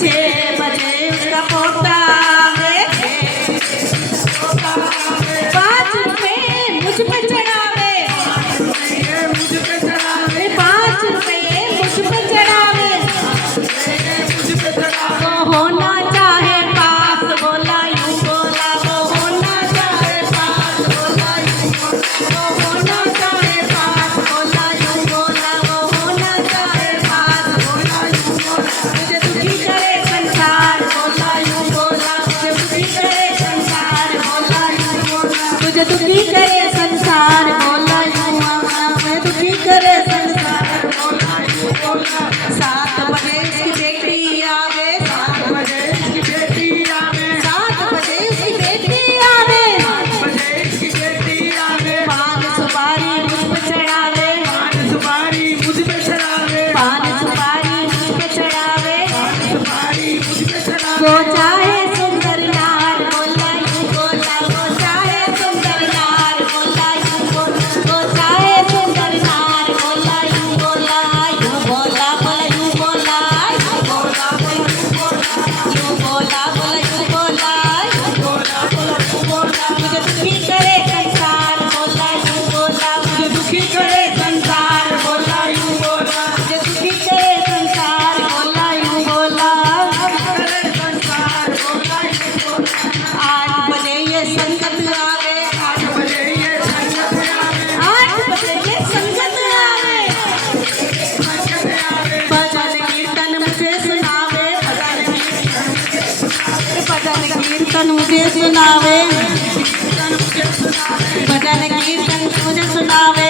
6 बजे उसका पोता आवे, 5 रुपए मुझ पे चढ़ावे, 5 रुपए मुझ पे चढ़ावे। वो होना चाहे पास, बोला यूं बोला, वो होना चाहे पास, बोला यूं बोला, वो होना चाहे पास, बोला यूं बोला, वो होना चाहे पास, बोला यूं बोला। मुझे दुखी करे संसार, बोला यूं बोला, मुझे दुखी करे संसार, बोला यूं बोला, मुझे दुखी करे संसार, बोला यूं बोला, मुझे दुखी करे संसार, बोला यूं बोला। 7 बजे इसकी बेटी आवे, 7 बजे इसकी बेटी आवे, 7 बजे इसकी बेटी आवे, 7 बजे इसकी बेटी आवे। पान सुपारी मुझ पे चढ़ावे, पान सुपारी मुझ पे चढ़ावे, पान सुपारी मुझ पे चढ़ावे, पान सुपारी मुझ पे चढ़ावे। वो चाहे सुंदर नार, बोला यूं बोला, वो चाहे सुंदर नार, बोला यूं बोला, वो चाहे सुंदर नार, बोला यूं बोला, यूं बोला, बोला यूं बोला, यूं बोला, बोला यूं बोला, यूं बोला, बोला यूं बोला, यूं बोला, बोला यूं बोला। मुझे दुखी करे संसार, बोला यूं बोला, मुझे दुखी करे संसार, बोला यूं बोला, मुझे दुखी करे संसार, बोला यूं बोला, करे संसार, बोला यूं बोला। 8 बजे ये संगत आवे, 8 बजे ये संगत आवे, 8 बजे ये संगत आवे, संगत आवे। भजन कीर्तन मुझे सुनावे, भजन कीर्तन मुझे सुनावे, भजन कीर्तन मुझे सुनावे।